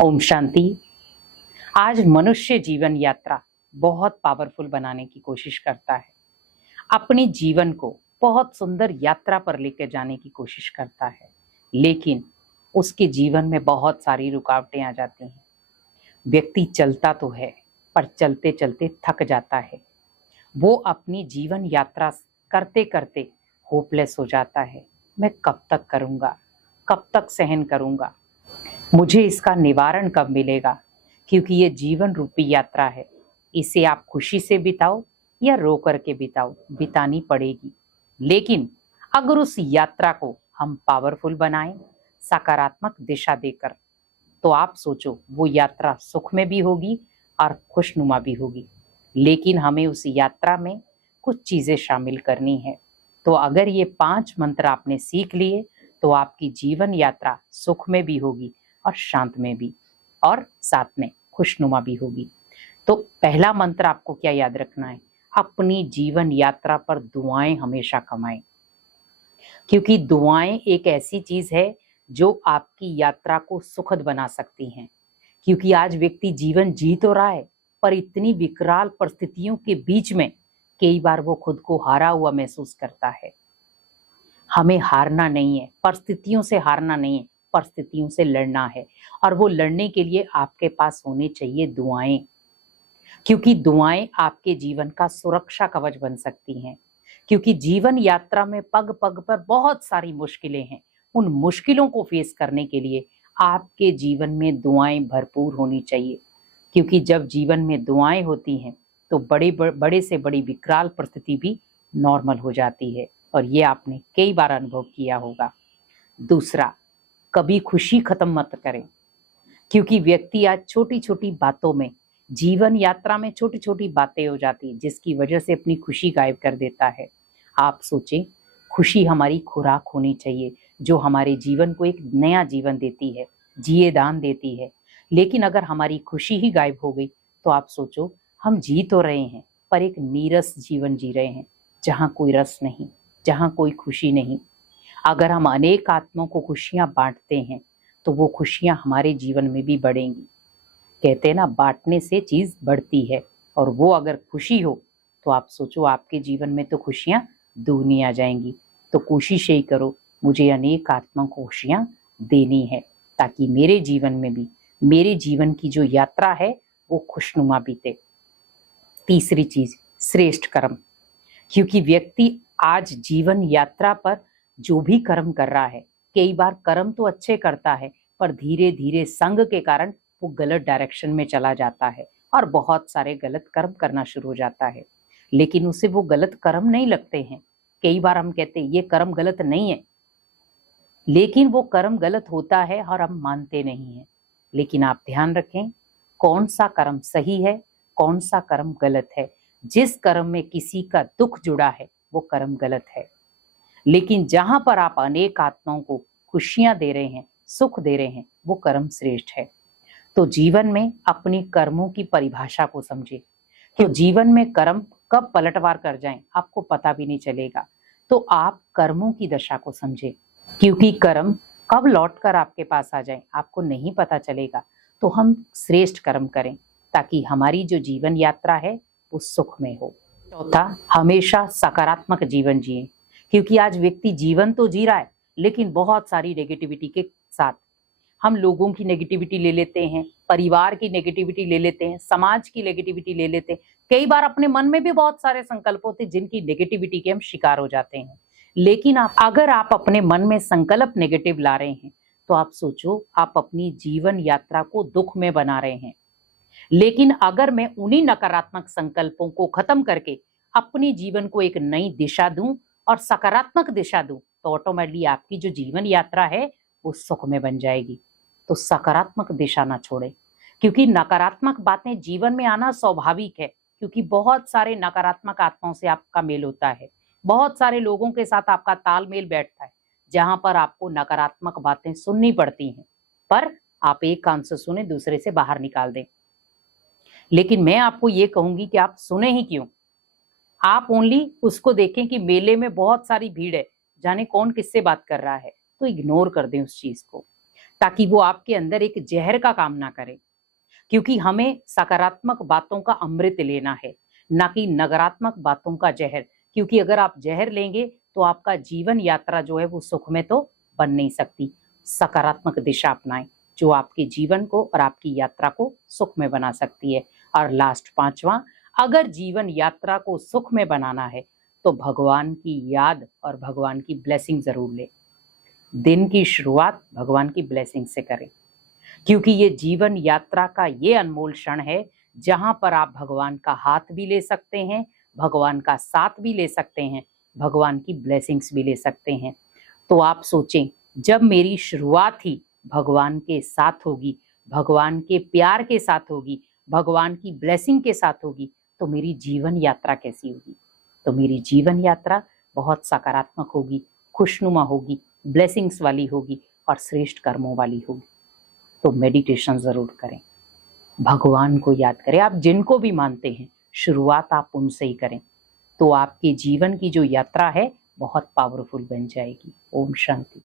ओम शांति। आज मनुष्य जीवन यात्रा बहुत पावरफुल बनाने की कोशिश करता है। अपने जीवन को बहुत सुंदर यात्रा पर लेकर जाने की कोशिश करता है, लेकिन उसके जीवन में बहुत सारी रुकावटें आ जाती हैं। व्यक्ति चलता तो है, पर चलते चलते थक जाता है। वो अपनी जीवन यात्रा करते करते होपलेस हो जाता है। मैं कब तक करूँगा, कब तक सहन करूँगा, मुझे इसका निवारण कब मिलेगा? क्योंकि ये जीवन रूपी यात्रा है। इसे आप खुशी से बिताओ या रो करके बिताओ, बितानी पड़ेगी। लेकिन अगर उस यात्रा को हम पावरफुल बनाएं, सकारात्मक दिशा देकर, तो आप सोचो वो यात्रा सुख में भी होगी और खुशनुमा भी होगी। लेकिन हमें उस यात्रा में कुछ चीजें शामिल करनी है। तो अगर ये 5 मंत्र आपने सीख लिए तो आपकी जीवन यात्रा सुख में भी होगी और शांत में भी, और साथ में खुशनुमा भी होगी। तो पहला मंत्र आपको क्या याद रखना है? अपनी जीवन यात्रा पर दुआएं हमेशा कमाएं, क्योंकि दुआएं एक ऐसी चीज है जो आपकी यात्रा को सुखद बना सकती हैं। क्योंकि आज व्यक्ति जीवन जी तो रहा है, पर इतनी विकराल परिस्थितियों के बीच में कई बार वो खुद को हारा हुआ महसूस करता है। हमें हारना नहीं है, परिस्थितियों से हारना नहीं है, परिस्थितियों से लड़ना है। और वो लड़ने के लिए आपके पास होने चाहिए दुआएं, क्योंकि दुआएं आपके जीवन का सुरक्षा कवच बन सकती हैं। क्योंकि जीवन यात्रा में पग पग पर बहुत सारी मुश्किलें हैं। उन मुश्किलों को फेस करने के लिए आपके जीवन में दुआएं भरपूर होनी चाहिए। क्योंकि जब जीवन में दुआएं होती हैं तो बड़े से बड़ी विकराल परिस्थिति भी नॉर्मल हो जाती है, और ये आपने कई बार अनुभव किया होगा। दूसरा, कभी खुशी खत्म मत करें, क्योंकि व्यक्ति आज छोटी छोटी बातों में, जीवन यात्रा में छोटी छोटी बातें हो जाती जिसकी वजह से अपनी खुशी गायब कर देता है। आप सोचें, खुशी हमारी खुराक होनी चाहिए, जो हमारे जीवन को एक नया जीवन देती है, जिए दान देती है। लेकिन अगर हमारी खुशी ही गायब हो गई तो आप सोचो, हम जी तो रहे हैं पर एक नीरस जीवन जी रहे हैं, जहाँ कोई रस नहीं, जहाँ कोई खुशी नहीं। अगर हम अनेक आत्माओं को खुशियां बांटते हैं तो वो खुशियां हमारे जीवन में भी बढ़ेंगी। कहते हैं ना, बांटने से चीज बढ़ती है, और वो अगर खुशी हो तो आप सोचो आपके जीवन में तो खुशियां दूनी आ जाएंगी। तो कोशिश यही करो, मुझे अनेक आत्माओं को खुशियां देनी है, ताकि मेरे जीवन में भी, मेरे जीवन की जो यात्रा है वो खुशनुमा बीते। तीसरी चीज, श्रेष्ठ कर्म। क्योंकि व्यक्ति आज जीवन यात्रा पर जो भी कर्म कर रहा है, कई बार कर्म तो अच्छे करता है, पर धीरे धीरे संग के कारण वो गलत डायरेक्शन में चला जाता है और बहुत सारे गलत कर्म करना शुरू हो जाता है। लेकिन उसे वो गलत कर्म नहीं लगते हैं। कई बार हम कहते हैं ये कर्म गलत नहीं है, लेकिन वो कर्म गलत होता है और हम मानते नहीं हैं। लेकिन आप ध्यान रखें, कौन सा कर्म सही है, कौन सा कर्म गलत है। जिस कर्म में किसी का दुख जुड़ा है वो कर्म गलत है। लेकिन जहां पर आप अनेक आत्माओं को खुशियां दे रहे हैं, सुख दे रहे हैं, वो कर्म श्रेष्ठ है। तो जीवन में अपनी कर्मों की परिभाषा को समझे, कि जीवन में कर्म कब पलटवार कर जाएं आपको पता भी नहीं चलेगा। तो आप कर्मों की दशा को समझे, क्योंकि कर्म कब लौटकर आपके पास आ जाए आपको नहीं पता चलेगा। तो हम श्रेष्ठ कर्म करें, ताकि हमारी जो जीवन यात्रा है वो सुख में हो। चौथा, हमेशा सकारात्मक जीवन जिए, क्योंकि आज व्यक्ति जीवन तो जी रहा है लेकिन बहुत सारी नेगेटिविटी के साथ। हम लोगों की नेगेटिविटी ले लेते हैं, परिवार की नेगेटिविटी ले लेते हैं, समाज की नेगेटिविटी ले लेते हैं। कई बार अपने मन में भी बहुत सारे संकल्प होते हैं जिनकी नेगेटिविटी के हम शिकार हो जाते हैं। लेकिन अगर आप अपने मन में संकल्प नेगेटिव ला रहे हैं तो आप सोचो, आप अपनी जीवन यात्रा को दुख में बना रहे हैं। लेकिन अगर मैं उन्हीं नकारात्मक संकल्पों को खत्म करके अपने जीवन को एक नई दिशा दूं और सकारात्मक दिशा दूं, तो ऑटोमेटिकली आपकी जो जीवन यात्रा है वो सुख में बन जाएगी। तो सकारात्मक दिशा ना छोड़े, क्योंकि नकारात्मक बातें जीवन में आना स्वाभाविक है। क्योंकि बहुत सारे नकारात्मक आत्माओं से आपका मेल होता है, बहुत सारे लोगों के साथ आपका तालमेल बैठता है, जहां पर आपको नकारात्मक बातें सुननी पड़ती हैं। पर आप एक कान से सुने, दूसरे से बाहर निकाल दें। लेकिन मैं आपको ये कहूंगी कि आप सुने ही क्यों, आप ओनली उसको देखें कि मेले में बहुत सारी भीड़ है, जाने कौन किससे बात कर रहा है, तो इग्नोर कर दें उस चीज को। ताकि वो आपके अंदर एक जहर का काम ना करे। क्योंकि हमें सकारात्मक बातों का अमृत लेना है, ना कि नकारात्मक बातों का जहर। क्योंकि अगर आप जहर लेंगे तो आपका जीवन यात्रा जो है वो सुख में तो बन नहीं सकती। सकारात्मक दिशा अपनाएं जो आपके जीवन को और आपकी यात्रा को सुख में बना सकती है। और लास्ट 5वां, अगर जीवन यात्रा को सुख में बनाना है तो भगवान की याद और भगवान की ब्लेसिंग जरूर ले। दिन की शुरुआत भगवान की ब्लेसिंग से करें, क्योंकि ये जीवन यात्रा का ये अनमोल क्षण है जहां पर आप भगवान का हाथ भी ले सकते हैं, भगवान का साथ भी ले सकते हैं, भगवान की ब्लेसिंग्स भी ले सकते हैं। तो आप सोचें, जब मेरी शुरुआत ही भगवान के साथ होगी, भगवान के प्यार के साथ होगी, भगवान की ब्लेसिंग के साथ होगी, तो मेरी जीवन यात्रा कैसी होगी? तो मेरी जीवन यात्रा बहुत सकारात्मक होगी, खुशनुमा होगी, ब्लेसिंग्स वाली होगी और श्रेष्ठ कर्मों वाली होगी। तो मेडिटेशन जरूर करें, भगवान को याद करें। आप जिनको भी मानते हैं, शुरुआत आप उनसे ही करें, तो आपके जीवन की जो यात्रा है बहुत पावरफुल बन जाएगी। ओम शांति।